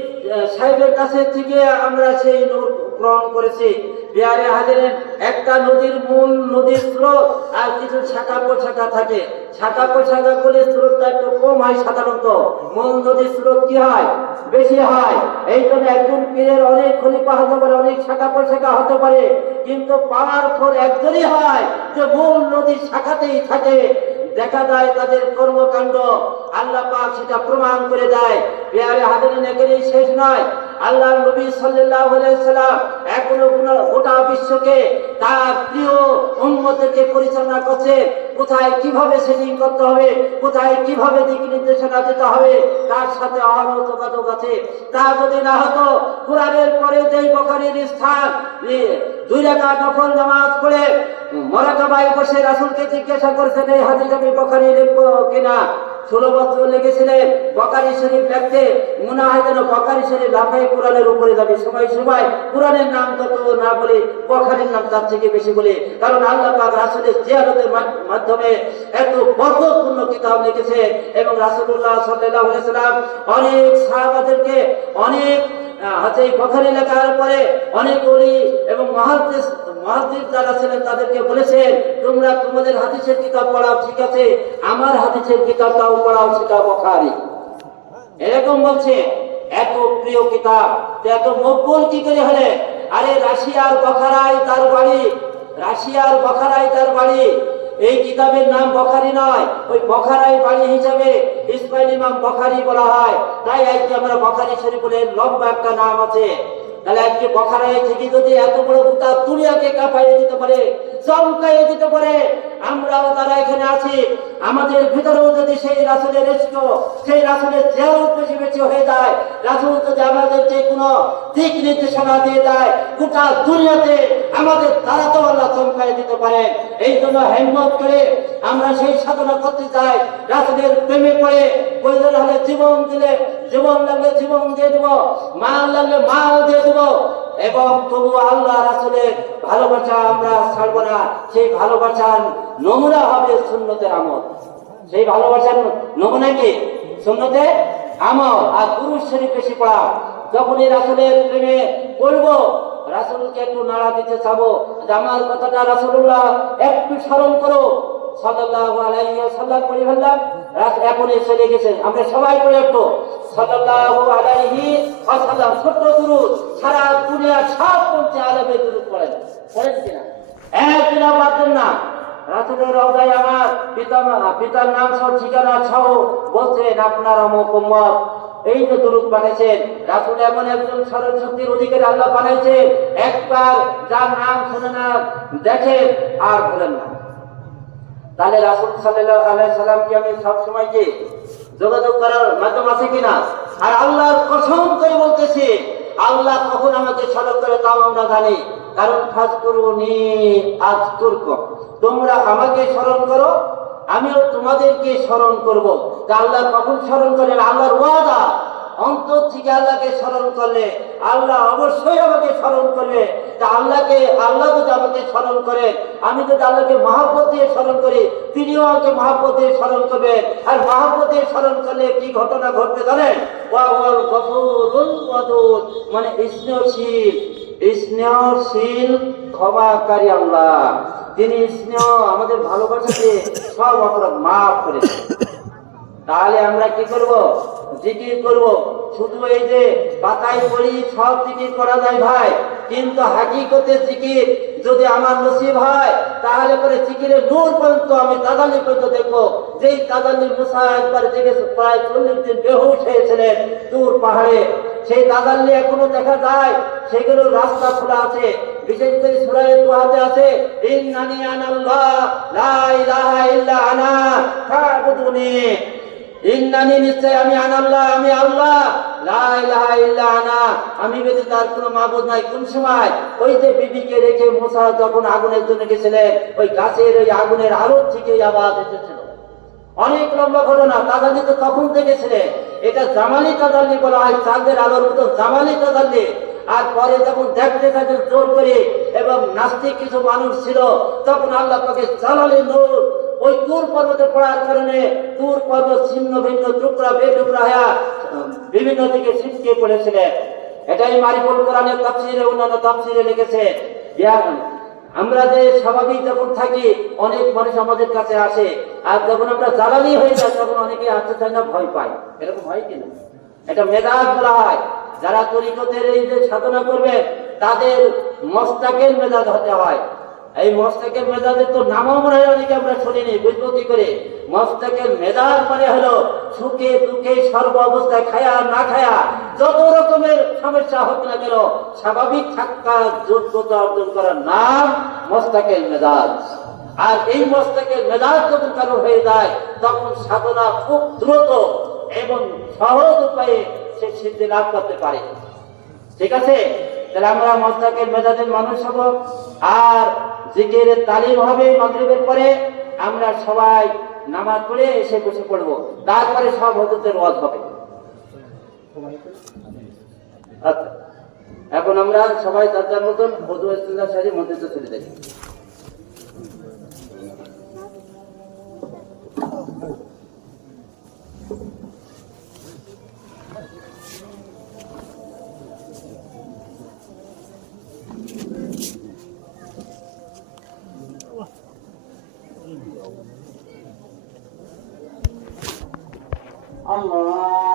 সাহেবের কাছে থেকে আমরা সেই নূর গ্রহণ করেছি। বিহারে হাজারের একটা নদীর মূল নদীর স্রোত আর কিছু শাখা প্রশাখা থাকে। শাখা প্রশাখা করলে স্রোতটা একটু কম হয় সাধারণত, মূল নদীর স্রোত কি হয়, বেশি হয়। এই জন্য একজন পীরের অনেক খলিফা হতে পারে, অনেক শাখা প্রশাখা হতে পারে, কিন্তু পাওয়ারফুল একজনই হয় যে মূল নদীর শাখাতেই থাকে। দেখা যায় তাদের কর্মকাণ্ড আল্লাহ পাক সেটা প্রমাণ করে দেয়। বিহারে হাজারিন এখানেই শেষ নয়। আল্লাহ নবী সাল্লাল্লাহু আলাইহি সাল্লাম এখনো গোটা বিশ্বকে তার প্রিয় উম্মতকে পরিচালনা করছে। কোথায় কিভাবে সেটিং করতে হবে, কোথায় কিভাবে দিক নির্দেশনা দিতে হবে, তার সাথে অহরহ যোগাযোগ আছে। তা যদি না হতো, কোরআনের পরে যেই বখারির স্থান 2 রাকাত নফল নামাজ পড়ে মুরাকাবায় বসে রাসূলকে জিজ্ঞাসা করেছেন এই হাদিস আমি বখারি লিখবো কিনা। 16 বছর লেগেছিলেন বখারি শরীফ লিখতে। মনে হয় যেন বখারি শরীফ লাফাই কোরআনের উপরে যাবে। সবাই কোরআনের নাম তত না বলে বখারির নাম তার থেকে বেশি বলে, কারণ আল্লাহ পাক রাসূলের জিয়ারতের মাধ্যমে এত বরকতপূর্ণ কিতাব লিখেছে। এবং রাসূলুল্লাহ সাল্লাল্লাহু আলাইহি ওয়াসাল্লাম অনেক সাহাবাদেরকে অনেক এই বখারি লেখার পরে অনেক ওলি এবং মুহাদ্দিস যারা ছিলেন তাদেরকে বলেছেন তোমরা তোমাদের হাদিসের কিতাব পড়াও, ঠিক আছে, আমার হাদিসের কিতাবটাও পড়াও, সেটা বখারি। এরকম বলছে এত প্রিয় কিতাব, এত মকবুল কি করে হলে? আরে রাশিয়ার বখারায় তার বাড়ি। এই কিতাবের নাম বখারি নয়, ওই বখারাই বাড়ি হিসাবে ইসমাইল ইমাম বখারি বলা হয়। তাই আজকে আমরা বখারি শরীফের লম্বা একটা নাম আছে। তাহলে আজকে বখারায় থেকে যদি এত বড় গোটা দুনিয়াকে কাঁপাইয়ে দিতে পারে, চমকাইয়ে দিতে পারে, আমরাও তারা এখানে আছি, আমাদের ভিতরেও যদি সেই রাসূলের ইশক, সেই রাসূলের জিয়ারত বেশি বেশি হয়ে যায়, রাসূল যদি আমাদেরকে কোনো দিক নির্দেশনা দিয়ে দেয়, গোটা দুনিয়াতে আমাদের দ্বারা তো আল্লাহ চমকাইয়ে দিতে পারে। এই জন্য হিম্মত করে আমরা সেই সাধনা করতে চাই, রাসূলের প্রেমে পড়ে প্রয়োজন হলে জীবন দিলে জীবন লাগলে জীবন দিয়ে দেব, মাল লাগলে মাল দিয়ে দেব, এবং তবু আল্লাহ রাসূলের ভালোবাসা আমরা ছাড়বো না। সেই ভালোবাসার নমুনা হবে সুন্নতের আমল। সেই ভালোবাসার নমুনা কি? সুন্নতে আমল আর দুরূদ শরীফ বেশি পড়া। যখনই রাসূলের প্রেমে পড়বো, রাসূলকে একটু নাড়া দিতে চাবো যে আমার কথাটা রাসূলুল্লাহ একটু স্মরণ করো, সাল্লাল্লাহু আলাইহি ওয়াসাল্লাম পড়ে ফেললাম, এখন এসে লেগেছে। আমরা সবাই পড়ে একটু সাল্লাল্লাহু আলাইহি ওয়াসাল্লাম, ছোট্ট দুরূদ, সারা দুনিয়ার সব পৌঁছে আলেমে দুরূদ পড়েন, পড়েন কিনা? একদিনও বাদ দেন না। রাসূলের রওজায় আমার পিতার নাম সহ ঠিকানা সহ বলছেন আপনার অমুক উম্মত, এই যে দুরূদ বানাইছেন। রাসূল এমন একজন স্মরণ শক্তির অধিকারী আল্লাহ বানাইছেন, একবার যার নাম শুনে না দেখেন আর ভুলেন না। তাহলে রাসূল সাল্লাল্লাহু আলাইহি সাল্লামকে আমি সবসময় কি যোগাযোগ করার মাধ্যম আছে কিনা? আর আল্লাহর কসম করে বলতেছি, আল্লাহ কখন আমাকে স্মরণ করে তাও আমরা জানি, কারণ ফাজকুরুনি আযকুরকুম, তোমরা আমাকে স্মরণ করো আমিও তোমাদেরকে স্মরণ করব। তা আল্লাহ কখন স্মরণ করেন? আল্লাহর ওয়াদা, অন্তর থেকে আল্লাহকে স্মরণ করলে আল্লাহ অবশ্যই আমাকে স্মরণ করবে। তা আল্লাহ যদি আমাকে স্মরণ করেন, আমি যদি আল্লাহকে মহব্বত দিয়ে স্মরণ করি, তিনিও আমাকে মহব্বত দিয়ে স্মরণ করবেন। আর মহব্বত দিয়ে স্মরণ করলে কি ঘটনা ঘটবে জানেন? ওয়াল গফুরুল ওয়াদুদ, মানে স্নেহশীল ক্ষমাকারী আল্লাহ। তিনি স্নেহ, আমাদের ভালোবাসা দিয়ে সব অপরাধ মাফ করে দেন। তাহলে আমরা কি করব? জিকির করব। শুধু এই যে পাতায় পড়ি সব জিকির করা যায় ভাই, কিন্তু হাকিকতে জিকির যদি আমার নসিব হয়, তাহলে পরে জিকিরের নূর পর্যন্ত আমি তাজাল্লি পর্যন্ত দেখবো। যেই তাজাল্লি মুসা একবার জেগে প্রায় 40 দিন বেহুশ হয়েছিলেন দূর পাহাড়ে, সেই তাজাল্লি এখনো দেখা যায়। সেগুলো রাস্তা খোলা আছে, বিশেষ করে সূরা তোহাতে আছে, ইন্নানি আনাল্লাহ লা ইলাহা ইল্লা আনা ফাবুদুনি, ইন্নানি নিশ্চয় আমি আনাল্লাহ, আমি আল্লাহ, লা ইলাহা ইল্লা আনা, আমি ব্যতীত আর কোনো মাবুদ নাই। কোন সময়? ওই যে বিবিকে রেখে মুসা যখন আগুনের জন্য গেছিলেন, ওই গাছের ওই আগুনের আলো থেকে আওয়াজ এসেছিল। অনেক লম্বা ঘটনা। তাজাল্লি তো তখন দেখেছিলেন, এটা জামালি তাজাল্লি বলা হয়, চাঁদের আলোর মতো জামালি তাজাল্লি। আর পরে যখন দেখতে থাকেন জোর করে, এবং নাস্তিক কিছু মানুষ ছিল, তখন আল্লাহ পাকে জালালি নূর ওই তুর পর্বতে পড়ার কারণে তুর পর্বত ছিন্ন ভিন্ন টুকরা বেটুকরা হয়ে বিভিন্ন দিকে ছিটকে পড়েছিলেন। এটাই মারিফুল কোরআনের তাফসীরে, অন্যান্য তাফসীরে লিখেছে। আমরা যে স্বাভাবিক যখন থাকি, অনেক মানুষ আমাদের কাছে আসে, আর যখন আমরা জ্বালানি হয়ে যাই তখন অনেকে আসতে চায় না, ভয় পায়। এরকম হয় কিনা? এটা মেজাজ বলা হয়। যারা তরিকতের এই যে সাধনা করবে, তাদের মস্তাকের মেজাজ হতে হয়। এই মস্তাকের মেজাজের তো নামও মনে হয় অনেকে আমরা শুনিনি, বুঝবো কি করে? মস্তাকের মেজাজ মানে হলো সুখে দুঃখে সর্ব অবস্থায়, খায়া না খায়া, যত রকমের সমস্যা হোক না কেন, স্বাভাবিক থাকার যোগ্যতা অর্জন করার নাম মস্তাকের মেজাজ। আর এই মস্তাকের মেজাজ যখন কারো হয়ে যায়, তখন সাধনা খুব দ্রুত এবং সহজ উপায়ে সে সিদ্ধি লাভ করতে পারে। ঠিক আছে? তাহলে আমরা মস্তাকের মেজাজের মানুষ হব। আর জিকিরের তালিম হবে মাগরিবের পরে। আমরা সবাই নামাজ পড়ে এসে বসে পড়বো, তারপরে সব হুজুরদের ওয়াজ হবে। আচ্ছা, এখন আমরা সবাই যার যার মতন ওযু ইস্তিনজা সারি মসজিদে চলে যাই। Allah